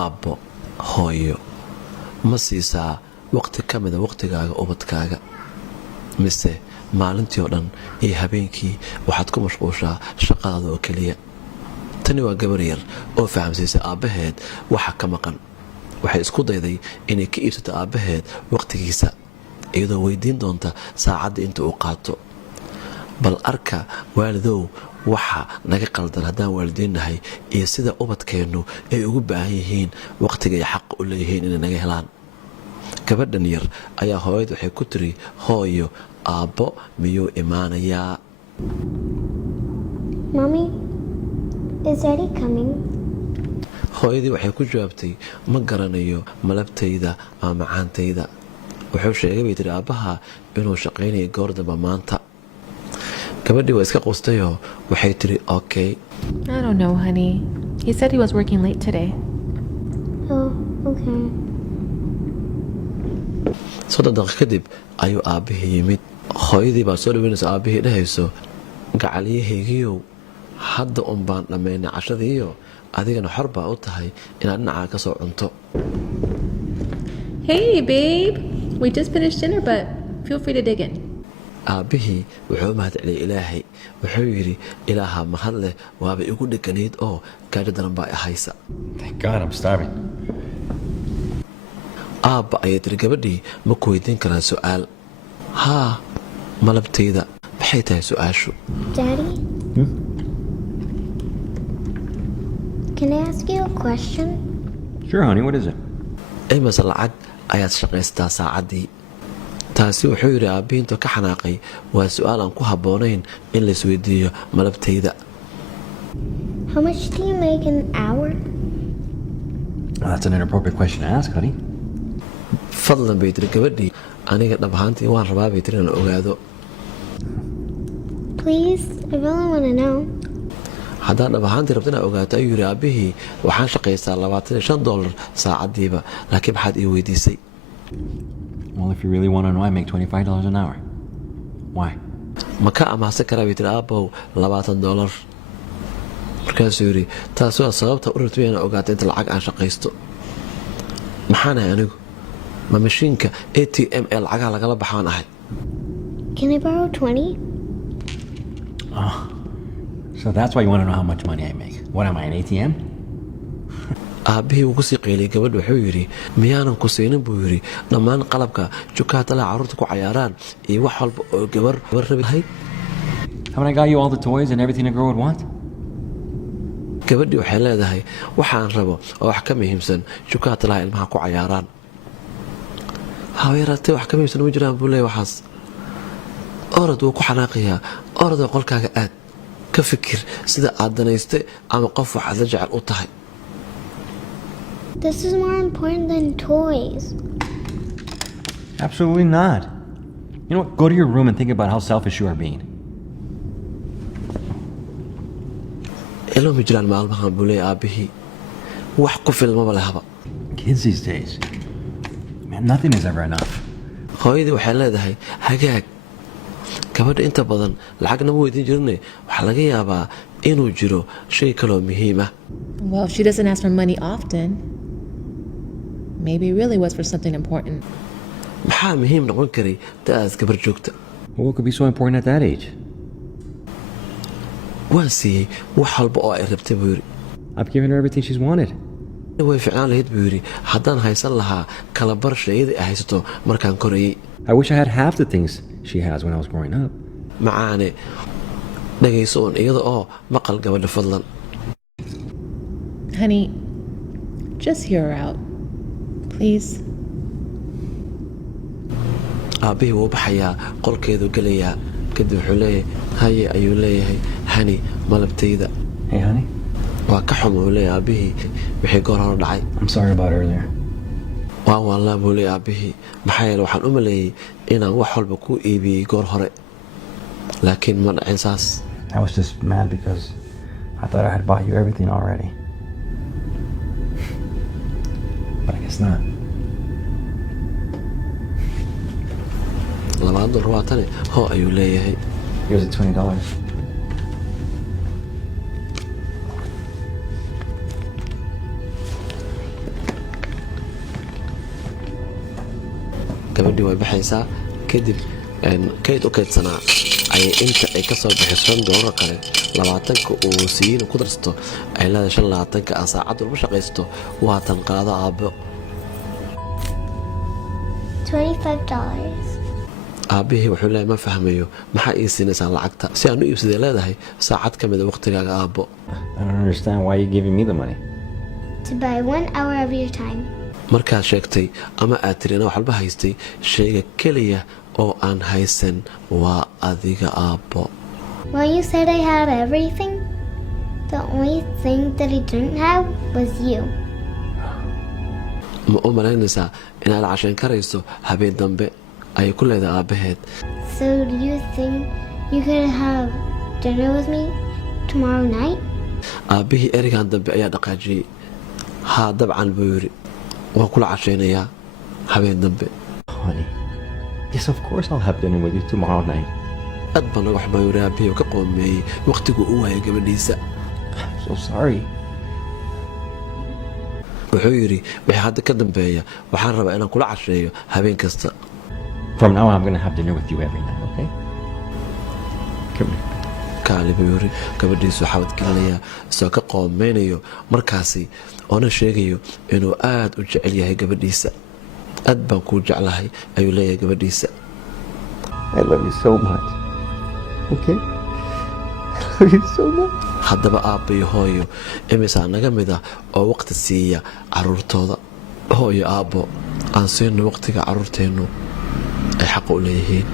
aabbo hooyo ma siisaa waqti ka mida waqtigaaga ubadkaaga mise maalintii oo dhan iyo habeenkii waxaad ku mashquushaa shaqadaada oo keliya tani waa gabar yar oo fahamsiisay aabbaheed waxa ka maqan waxay isku dayday inay ka iibsato aabbaheed waqtigiisa iyadoo weydiin doonta saacadda inta uu qaato bal arka waalidow waxa naga qaldan haddaan waalidiinnahay iyo sida ubadkeennu ay ugu baahan yihiin waqtiga ay xaq u leeyihiin inay naga helaan gabadhan yar ayaa hooyad waxay ku tiri hooyo aabbo miyuu imaanayaa Mommy, is Daddy coming? hooyadii waxay ku jawaabtay ma garanayo malabtayda ama macaantayda wuxuu sheegay bay tiri aabbaha inuu shaqaynayo goor damba maanta gabadhii waa iska qustayoo waxay tiri okay I don't know, honey. He said he was working late today. Oh, okay. 3 daqiiqo kadib ayuu aabbihii yimid hooyadii baa soo dhaweynaysa aabbihii dhahayso gacaliyahaygiiow hadda un baan dhammaynay cashadiiyo adigana xor baa u tahay inaad dhinacaa ka soo cunto Hey, babe. We just finished dinner, but feel free to dig in. aabbihii wuxuu u mahad celiyay ilaahay wuxuu yidhi ilaaha mahad leh waaba igu dheganayd oo gaajo daran baa ahaysa Thank God I'm starving. aabba ayay tiri gabadhii ma ku weydiin karaa su'aal haa malabtayda maxay tahay su'aashu Daddy? Can I ask you a question? Sure, honey, what is it? imase lacag ayaad shaqaystaa saacaddii taasi wuxuu yidhi aabbihii intuu ka xanaaqay waa su'aal aan ku habboonayn in laisweydiiyo malabtayda How much do you make an hour? Well, that's an inappropriate question to ask, honey. fadlan bay tiri gabadhii aniga dhab ahaantii waan rabaa bay tiri inaan ogaado Please, I really want to know. haddaad dhab ahaantii rabta inaad ogaato ayuu yidhi aabbihii waxaan shaqaystaa $25 saacaddiiba laakiin maxaad ii weydiisay Well, if you really want to know, I make $25 an hour. Why? ma ka amaahsan karaa bay tiri aabbow $20 markaasuu yidhi taasi waa sababta u rabtay inaan ogaato inta lacag aan shaqaysto maxaanahay anigu ma mashiinka ATM ee lacagaha lagala baxaan ahay Can I borrow 20? So that's why you want to know how much money I make. What am I, an ATM? aabbihii wuu kusii qayliyay gabadh wuxuu yidhi miyaanan ku siinin buu yidhi dhammaan qalabka jukaatalaha carruurta ku cayaaraan iyo wax walba oo gabar rabi lahayd Haven't I got you all the toys and everything a girl would want? gabadhii waxay leedahay waxaan rabo oo wax ka muhiimsan jukaatalaha ilmaha ku cayaaraan haweeraatee wax ka muhiimsan ma jiraan buu leeyahay waxaas orod wuu ku xanaaqayaa orodoo qolkaaga aad ka fikir sida aad danayste ama qof waxaad la jecel u tahay This is more important than toys. Absolutely not. You know what? Go to your room and think about how selfish you are being. ilo ma jiraan maalmahan buu leeyahay aabbihii wax ku filmaba lehaba Kids these days, man, nothing is ever enough. hooyadii waxay leedahay hagaag gabadha inta badan lacagna ma weydiin jirine waxaa laga yaabaa inuu jiro shay kaloo muhiim ah Well, if she doesn't ask for money often, maybe it really was for something important. maxaa muhiim noqon karay da'aas gabar joogta Well, what could be so important at that age? waan siiyey wax walba oo ay rabtay buu yidhi I've given her everything she's wanted. way ficnaan lahayd buu yidhi haddaan haysan lahaa kala bar shayadii ay haysato markaan korayay I wish I had half the things she has when I was growing up. macaane dhagayso uun iyada oo maqal gabadha fadlan Honey, just hear her out. Please. aabbihii wuu baxayaa qolkeedu gelayaa kadib wuxuu leeyahay haye ayuu leeyahay hani malabtayda Hey, honey. waa ka xum uu leeyahay aabbihii wixii goor hore dhacay I'm sorry about earlier. waan waallaa buu leeyahay aabbihii maxaa yeele waxaan u maleeyey inaan wax walba ku iibiyey goor hore laakiin ma dhacin saas I was just mad because I thought I had bought you everything already. But I guess not. $2 waa tani hoo ayuu leeyahay Here's the $20. gabadhii way baxaysaa kadib kayd u kaydsanaa ayay inta ay ka soo bixiso $5 kale 20ka uu siiyeyna ku darsato ay leedahay 25ka aan saacad walba shaqaysto waa tan qaado aabbo $25. aabbihii wuxuu leeyahay ma fahmayo maxaa ii siinaysaa lacagta si aan u iibsaday leedahay saacad ka mida waqtigaaga aabbo I don't understand why you're giving me the money. To buy 1 hour of your time. markaad sheegtay ama aad tiri inaa waxalba haystay shayga keliya oo aan haysan waa adiga aabbo When you said I had everything, the only thing that I didn't have was you. ma u malaynaysaa inaad cashayn karayso habeen dambe ayay ku leedahay aabbaheed So do you think you could have dinner with me tomorrow night? aabbihii ereygan dambe ayaa dhaqaajiyey haa dabcan buu yidhi waan kula cashaynayaa habeen dambe Honey. Yes, of course I'll have dinner with you tomorrow night. aad baa naga xumaa yidhi aabbihii oo ka qoomeeyey wakhtiguu u waayay gabadhiisa I'm so sorry. wuxuu yidhi wixii hadda ka dambeeya waxaan rabaa inaan kula casheeyo habeen kasta From now on, I'm going to have dinner with you every night, okay? Come here. kaali buu yidhi gabadhiisu xabadgelinayaa isagoo ka qoomeynayo markaasi oona sheegayo inuu aad u jecel yahay gabadhiisa aad baan kuu jeclahay ayuu leeyahay gabadhiisa I love you so much. Okay? I love you so much. haddaba aabbayo hooyo imisaa naga mid ah oo waqti siiya carruurtooda hooyo aabbo aan siino waqtiga carruurteennu ay xaqa u leeyihiin